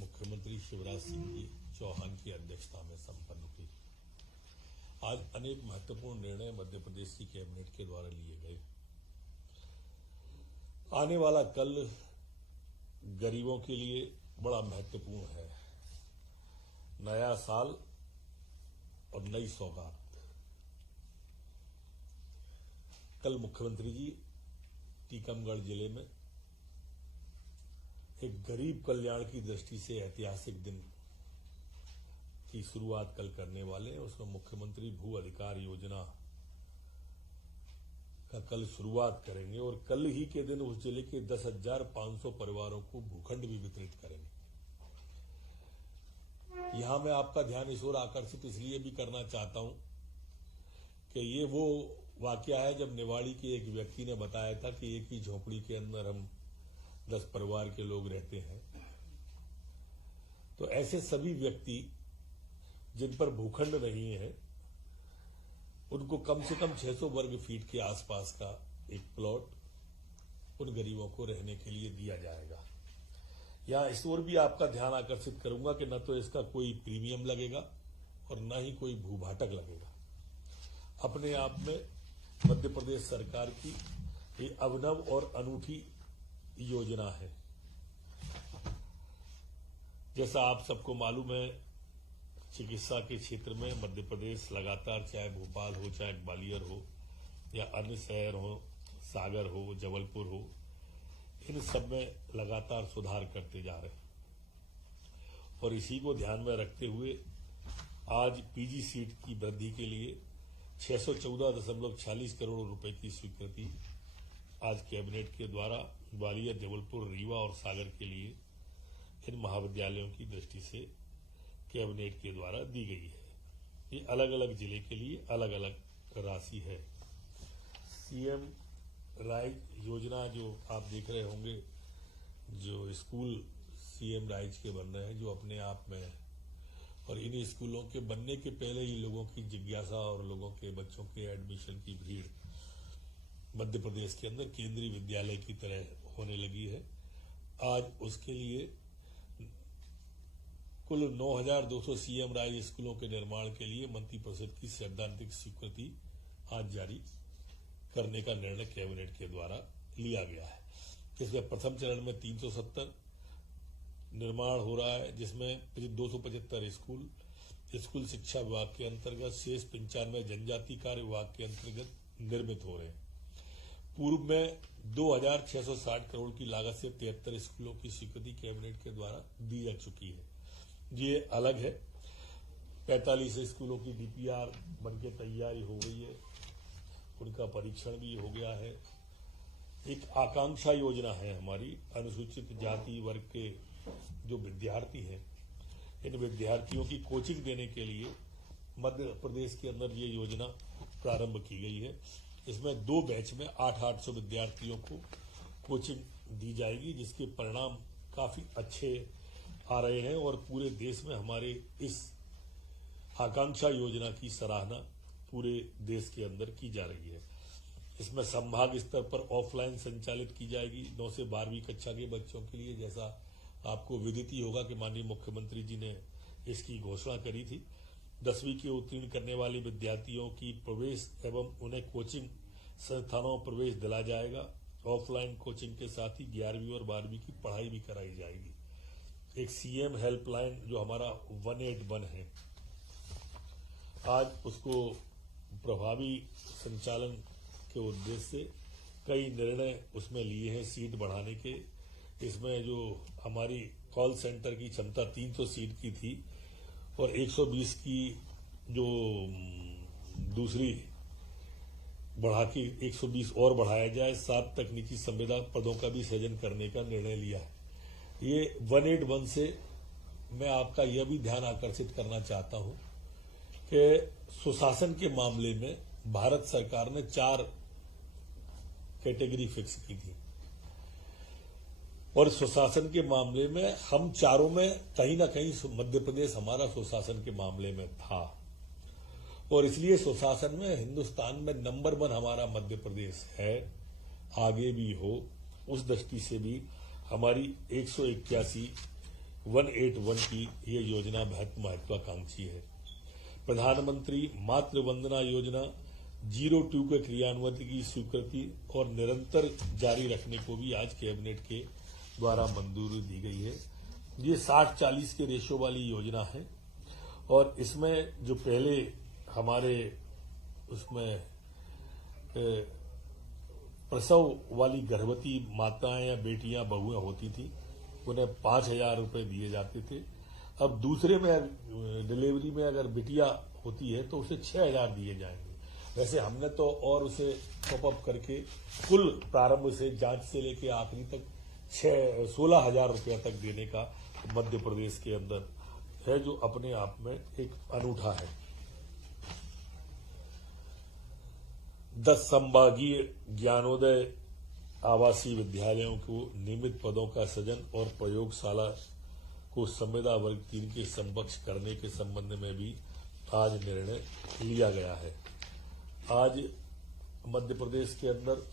मुख्यमंत्री शिवराज सिंह जी चौहान की अध्यक्षता में संपन्न हुई। आज अनेक महत्वपूर्ण निर्णय मध्य प्रदेश की कैबिनेट के द्वारा लिए गए। आने वाला कल गरीबों के लिए बड़ा महत्वपूर्ण है। नया साल और नई सौगात। कल मुख्यमंत्री जी टीकमगढ़ जिले में एक गरीब कल्याण की दृष्टि से ऐतिहासिक दिन की शुरुआत कल करने वाले हैं। उसमें मुख्यमंत्री भू अधिकार योजना का कल शुरुआत करेंगे और कल ही के दिन उस जिले के 10,500 परिवारों को भूखंड भी वितरित करेंगे। यहां मैं आपका ध्यान इस ओर आकर्षित इसलिए भी करना चाहता हूं कि ये वो वाकया है जब निवाड़ी के एक व्यक्ति ने बताया था कि एक ही झोपड़ी के अंदर हम 10 परिवार के लोग रहते हैं। तो ऐसे सभी व्यक्ति जिन पर भूखंड नहीं है उनको कम से कम 600 वर्ग फीट के आसपास का एक प्लॉट उन गरीबों को रहने के लिए दिया जाएगा। यहां इस ओर भी आपका ध्यान आकर्षित करूंगा कि न तो इसका कोई प्रीमियम लगेगा और न ही कोई भूभाटक लगेगा। अपने आप में मध्य प्रदेश सरकार की ये अभिनव और अनूठी योजना है। जैसा आप सबको मालूम है, चिकित्सा के क्षेत्र में मध्य प्रदेश लगातार, चाहे भोपाल हो, चाहे ग्वालियर हो या अन्य शहर हो, सागर हो, जबलपुर हो, इन सब में लगातार सुधार करते जा रहे हैं। और इसी को ध्यान में रखते हुए आज पीजी सीट की वृद्धि के लिए 614.46 करोड़ रुपए की स्वीकृति आज कैबिनेट के द्वारा ग्वालियर, जबलपुर, रीवा और सागर के लिए इन महाविद्यालयों की दृष्टि से कैबिनेट के द्वारा दी गई है। ये अलग अलग जिले के लिए अलग अलग राशि है। सीएम राइज योजना जो आप देख रहे होंगे, जो स्कूल सीएम राइज के बन रहे हैं, जो अपने आप में, और इन स्कूलों के बनने के पहले ही लोगों की जिज्ञासा और लोगों के बच्चों के एडमिशन की भीड़ मध्य प्रदेश के अंदर केंद्रीय विद्यालय की तरह होने लगी है। आज उसके लिए कुल 9,200 सीएम राइज स्कूलों के निर्माण के लिए मंत्रिपरिषद की सैद्धांतिक स्वीकृति आज जारी करने का निर्णय कैबिनेट के द्वारा लिया गया है। इसमें प्रथम चरण में 370 निर्माण हो रहा है, जिसमें 275 स्कूल शिक्षा विभाग के अंतर्गत, शेष 95 जनजाति कार्य विभाग के अंतर्गत निर्मित हो रहे हैं। पूर्व में 2,660 करोड़ की लागत से 73 स्कूलों की स्वीकृति कैबिनेट के द्वारा दी जा चुकी है। ये अलग है। 45 स्कूलों की डीपीआर बनके तैयारी हो गई है, उनका परीक्षण भी हो गया है। एक आकांक्षा योजना है हमारी, अनुसूचित जाति वर्ग के जो विद्यार्थी हैं, इन विद्यार्थियों की कोचिंग देने के लिए मध्य प्रदेश के अंदर ये योजना प्रारंभ की गई है। इसमें 2 बैच में 800 विद्यार्थियों को कोचिंग दी जाएगी, जिसके परिणाम काफी अच्छे आ रहे हैं और पूरे देश में हमारे इस आकांक्षा योजना की सराहना पूरे देश के अंदर की जा रही है। इसमें संभाग स्तर पर ऑफलाइन संचालित की जाएगी 9 से 12वीं कक्षा के बच्चों के लिए। जैसा आपको विदित ही होगा कि माननीय मुख्यमंत्री जी ने इसकी घोषणा करी थी। 10वीं के उत्तीर्ण करने वाले विद्यार्थियों की प्रवेश एवं उन्हें कोचिंग संस्थानों में प्रवेश दिलाया जाएगा। ऑफलाइन कोचिंग के साथ ही 11वीं और 12वीं की पढ़ाई भी कराई जाएगी। एक सीएम हेल्पलाइन जो हमारा 181 है, आज उसको प्रभावी संचालन के उद्देश्य से कई निर्णय उसमें लिए हैं सीट बढ़ाने के। इसमें जो हमारी कॉल सेंटर की क्षमता 300 सीट की थी और 120 की जो दूसरी बढ़ा के 120 और बढ़ाया जाए। 7 तकनीकी संविदा पदों का भी सृजन करने का निर्णय लिया है। ये 181 से मैं आपका यह भी ध्यान आकर्षित करना चाहता हूं कि सुशासन के मामले में भारत सरकार ने 4 कैटेगरी फिक्स की थी और सुशासन के मामले में हम चारों में कहीं ना कहीं मध्य प्रदेश हमारा सुशासन के मामले में था और इसलिए सुशासन में हिंदुस्तान में नंबर 1 हमारा मध्य प्रदेश है। आगे भी हो, उस दृष्टि से भी हमारी 181 181 की ये योजना बहुत महत्वाकांक्षी है। प्रधानमंत्री मातृ वंदना योजना 02 के क्रियान्वयन की स्वीकृति और निरंतर जारी रखने को भी आज कैबिनेट के द्वारा मंजूरी दी गई है। ये 60-40 के रेशो वाली योजना है और इसमें जो पहले हमारे उसमें प्रसव वाली गर्भवती माताएं या बेटियां बहुएं होती थी, उन्हें 5,000 रुपए दिए जाते थे। अब दूसरे में डिलीवरी में अगर बिटिया होती है तो उसे 6,000 दिए जाएंगे। वैसे हमने तो और उसे टॉप अप करके कुल प्रारंभ से जांच से लेके आखिरी तक 16,000 रुपया तक देने का मध्य प्रदेश के अंदर है, जो अपने आप में एक अनूठा है। 10 संभागीय ज्ञानोदय आवासीय विद्यालयों को नियमित पदों का सृजन और प्रयोगशाला को संविदा वर्ग 3 के समकक्ष करने के संबंध में भी आज निर्णय लिया गया है। आज मध्य प्रदेश के अंदर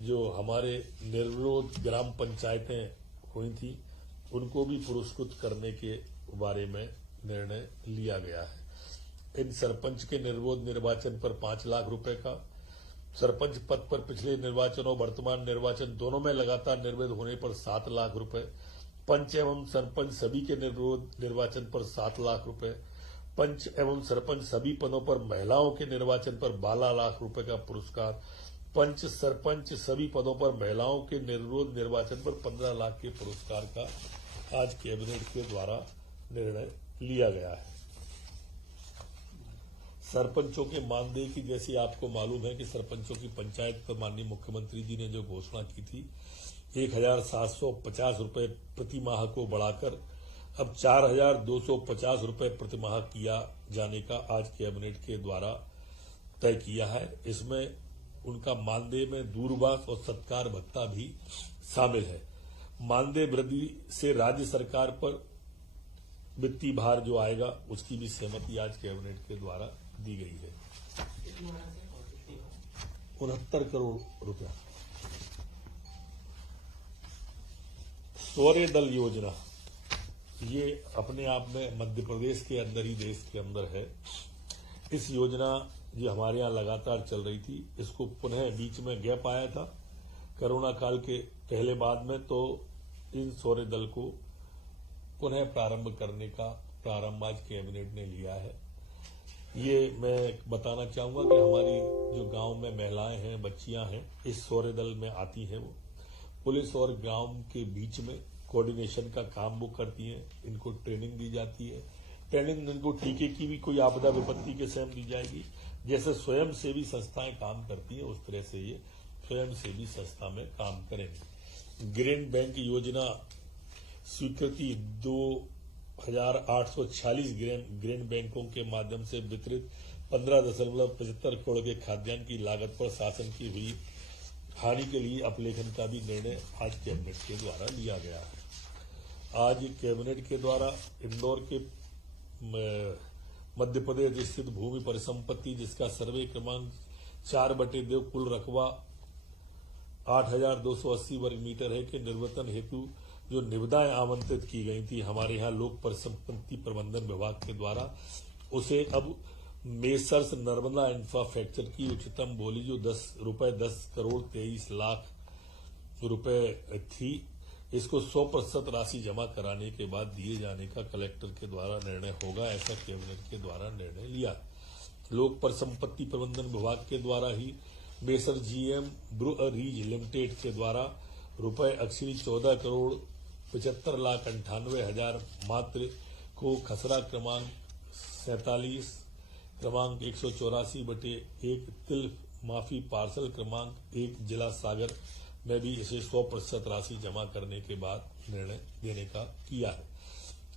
जो हमारे निर्विरोध ग्राम पंचायतें हुई थी, उनको भी पुरस्कृत करने के बारे में निर्णय लिया गया है। इन सरपंच के निर्विरोध निर्वाचन पर 5 लाख रुपए का, सरपंच पद पर पिछले निर्वाचन और वर्तमान निर्वाचन दोनों में लगातार निर्विरोध होने पर 7 लाख रुपए, पंच एवं सरपंच सभी के निर्विरोध निर्वाचन पर 7 लाख रुपए, पंच एवं सरपंच सभी पदों पर महिलाओं के निर्वाचन पर 12 लाख रुपए का पुरस्कार, पंच सरपंच सभी पदों पर महिलाओं के निर्विरोध निर्वाचन पर 15 लाख के पुरस्कार का आज कैबिनेट के द्वारा निर्णय लिया गया है। सरपंचों के मानदेय की, जैसे आपको मालूम है कि सरपंचों की पंचायत पर माननीय मुख्यमंत्री जी ने जो घोषणा की थी 1,750 रुपए प्रति माह को बढ़ाकर अब 4,250 रुपए प्रति माह किया जाने का आज कैबिनेट के द्वारा तय किया है। इसमें उनका मानदेय में दूरभाष और सत्कार भत्ता भी शामिल है। मानदेय वृद्धि से राज्य सरकार पर वित्तीय भार जो आएगा उसकी भी सहमति आज कैबिनेट के द्वारा दी गई है। 69 करोड़ रुपया। सौर्य दल योजना, ये अपने आप में मध्य प्रदेश के अंदर ही देश के अंदर है। इस योजना जो हमारे यहाँ लगातार चल रही थी, इसको पुनः बीच में गैप आया था कोरोना काल के पहले बाद में, तो इन सौर्य दल को पुनः प्रारंभ करने का प्रारंभ आज कैबिनेट ने लिया है। ये मैं बताना चाहूंगा कि हमारी जो गांव में महिलाएं हैं, बच्चियां हैं, इस सौर्य दल में आती हैं। वो पुलिस और गांव के बीच में कोऑर्डिनेशन का काम वो करती हैं। इनको ट्रेनिंग दी जाती है। ट्रेनिंग इनको टीके की भी कोई आपदा विपत्ति के समय दी जाएगी। जैसे स्वयं सेवी संस्थाएं काम करती हैं, उस तरह से ये स्वयं सेवी संस्था में काम करेंगे। ग्रेन बैंक योजना स्वीकृति 2,846 ग्रेन बैंकों के माध्यम से वितरित 15.75 करोड़ के खाद्यान्न की लागत पर शासन की हुई हानि के लिए अपलेखन का भी निर्णय आज कैबिनेट के द्वारा लिया गया है। आज कैबिनेट के द्वारा इंदौर के मध्य प्रदेश स्थित भूमि परिसंपत्ति, जिसका सर्वे क्रमांक 4/2 कुल रकबा 8,280 वर्ग मीटर है, के निर्वर्तन हेतु जो निविदाएं आमंत्रित की गई थी हमारे यहाँ लोक परिसंपत्ति प्रबंधन विभाग के द्वारा, उसे अब मेसर्स नर्मदा इंफ्रास्ट्रक्चर की उच्चतम बोली जो 10 करोड़ 23 लाख रुपए थी, इसको 100% राशि जमा कराने के बाद दिए जाने का कलेक्टर के द्वारा निर्णय होगा। ऐसा कैबिनेट के द्वारा निर्णय लिया। लोक परिसंपत्ति प्रबंधन विभाग के द्वारा ही मेसर GM ब्रूअरीज लिमिटेड के द्वारा रुपए अक्षरी 14 करोड़ 75 लाख 98 हजार मात्र को खसरा क्रमांक 47 क्रमांक 184/1 तिल माफी पार्सल क्रमांक 1 जिला सागर में भी इसे 100% राशि जमा करने के बाद निर्णय देने का किया है।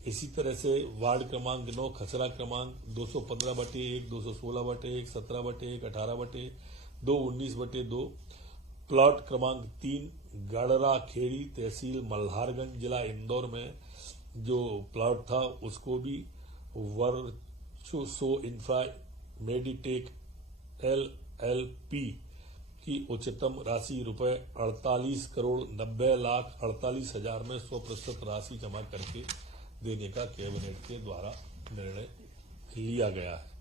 इसी तरह से वार्ड क्रमांक 9 खसरा क्रमांक 215/1 216/1 17/1 18/2 19/2 प्लॉट क्रमांक 3 गड़रा खेड़ी तहसील मल्हारगंज जिला इंदौर में जो प्लॉट था उसको भी वर्चुसो इंफ्रा मेडिटेक LLP की उच्चतम राशि रुपए 48,90,48,000 में 100% राशि जमा करके देने का कैबिनेट के द्वारा निर्णय लिया गया है।